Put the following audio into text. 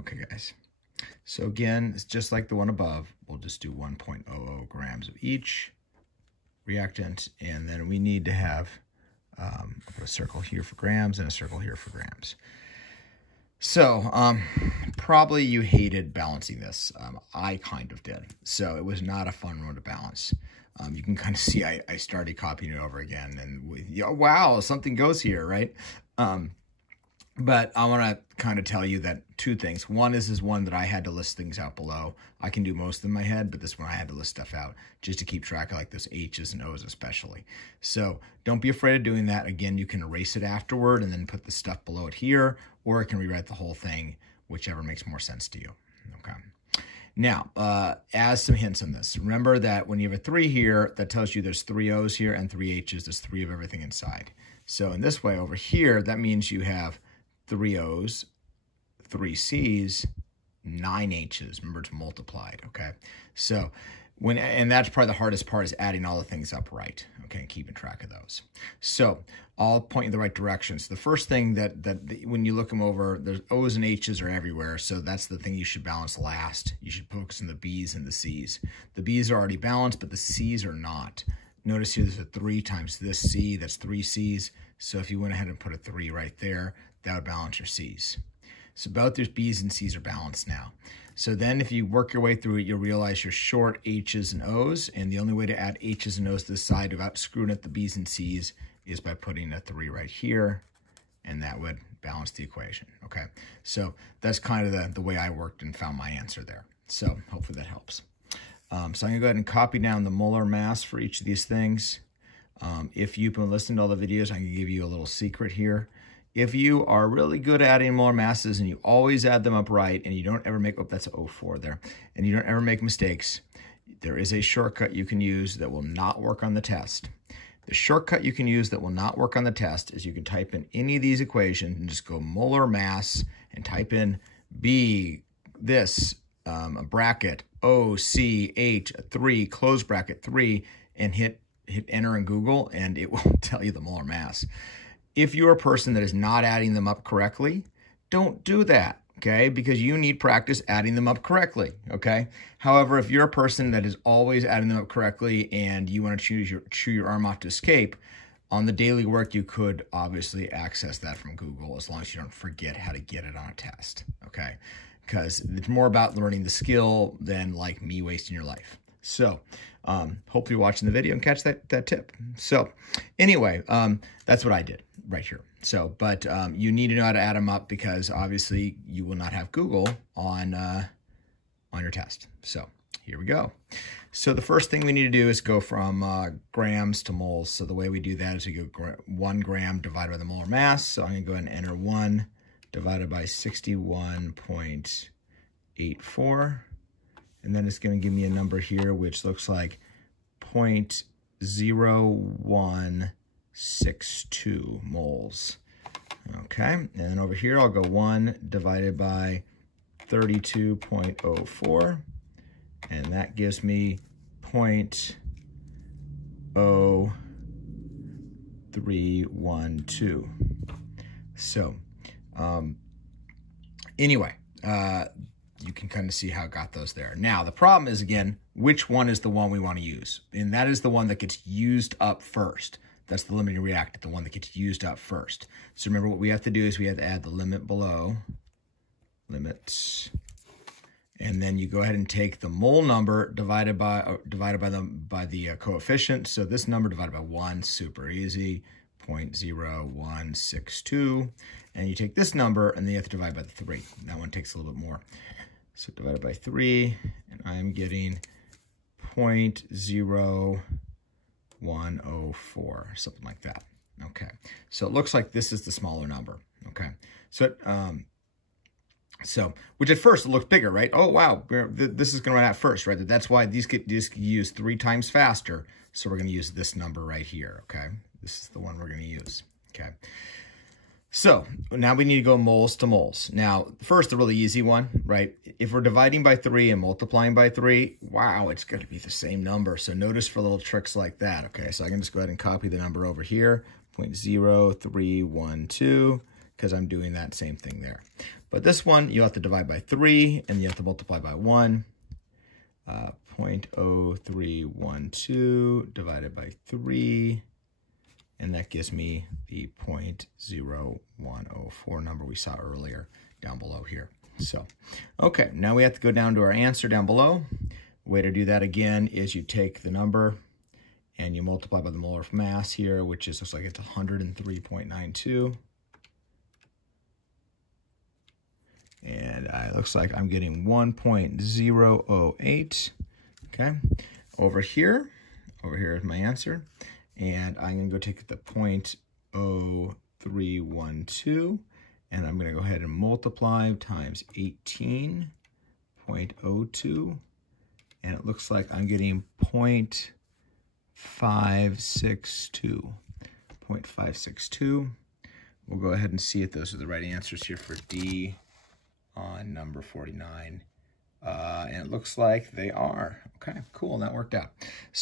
Okay, guys. So again, it's just like the one above. We'll just do 1.00 grams of each reactant, and then we need to have I'll put a circle here for grams and a circle here for grams. So probably you hated balancing this. I kind of did. So it was not a fun one to balance. You can kind of see I started copying it over again, and wow, something goes here, right? But I want to kind of tell you that two things. One is one that I had to list things out below. I can do most of them in my head, but this one I had to list stuff out just to keep track of like those H's and O's especially. So don't be afraid of doing that. Again, you can erase it afterward and then put the stuff below it here, or I can rewrite the whole thing, whichever makes more sense to you. Okay. Now, as some hints on this, remember that when you have a 3 here, that tells you there's 3 O's here and 3 H's. There's 3 of everything inside. So in this way over here, that means you have 3 O's, 3 C's, 9 H's. Remember, it's multiplied, okay? So, and that's probably the hardest part is adding all the things up right, okay, and keeping track of those. So, I'll point you in the right direction. So, the first thing that when you look them over, there's O's and H's are everywhere, so that's the thing you should balance last. You should focus on the B's and the C's. The B's are already balanced, but the C's are not. Notice here there's a 3 times this C, that's 3 C's. So, if you went ahead and put a 3 right there, that would balance your C's. So both your B's and C's are balanced now. So then if you work your way through it, you'll realize you're short H's and O's, and the only way to add H's and O's to the side without screwing up the B's and C's is by putting a 3 right here, and that would balance the equation, okay? So that's kind of the way I worked and found my answer there. So hopefully that helps. So I'm gonna go ahead and copy down the molar mass for each of these things. If you've been listening to all the videos, I can give you a little secret here. If you are really good at adding molar masses and you always add them up right and you don't ever make, oh, that's 0.4 there, and you don't ever make mistakes, there is a shortcut you can use that will not work on the test. The shortcut you can use that will not work on the test is you can type in any of these equations and just go molar mass and type in B, this, a bracket, O, C, H, 3, close bracket, 3, and hit enter in Google, and it will tell you the molar mass. If you're a person that is not adding them up correctly, don't do that, okay? Because you need practice adding them up correctly, okay? However, if you're a person that is always adding them up correctly and you want to chew your arm off to escape, on the daily work, you could obviously access that from Google as long as you don't forget how to get it on a test, okay? Because it's more about learning the skill than like me wasting your life. So hopefully you're watching the video and catch that tip. So anyway, that's what I did right here. So, but you need to know how to add them up because obviously you will not have Google on your test. So here we go. So the first thing we need to do is go from grams to moles. So the way we do that is we go 1 gram divided by the molar mass. So I'm going to go ahead and enter 1 divided by 61.84. And then it's going to give me a number here, which looks like 0.0162 moles. Okay, and then over here, I'll go 1 divided by 32.04. And that gives me 0.0312. So, anyway, you can kind of see how I got those there. Now, the problem is, again, which one is the one we want to use? And that is the one that gets used up first. That's the limiting reactant, the one that gets used up first. So remember what we have to do is we have to add the limit below, limits, and then you go ahead and take the mole number divided by the coefficient. So this number divided by 1, super easy, 0.0162. And you take this number and then you have to divide by the 3. That one takes a little bit more. So divided by 3, and I am getting 0.0104, something like that. Okay, so it looks like this is the smaller number. Okay, so which at first it looks bigger, right? Oh wow, this is going to run out first, right? That's why these get used 3 times faster. So we're going to use this number right here. Okay, this is the one we're going to use. Okay. So now we need to go moles to moles. Now, first, the really easy one, right? If we're dividing by 3 and multiplying by 3, wow, it's going to be the same number. So notice for little tricks like that, okay? So I can just go ahead and copy the number over here, 0.0312, because I'm doing that same thing there. But this one, you have to divide by 3, and you have to multiply by 1. 0.0312 divided by 3, and that gives me the 0.0104 number we saw earlier down below here. So, okay, now we have to go down to our answer down below. The way to do that again is you take the number and you multiply by the molar mass here, which looks like it's 103.92. And it looks like I'm getting 1.008. Okay, over here is my answer. And I'm going to go take the 0.0312, and I'm going to go ahead and multiply times 18.02. And it looks like I'm getting 0.562. 0.562. We'll go ahead and see if those are the right answers here for D on number 49. And it looks like they are. Okay, cool, that worked out. So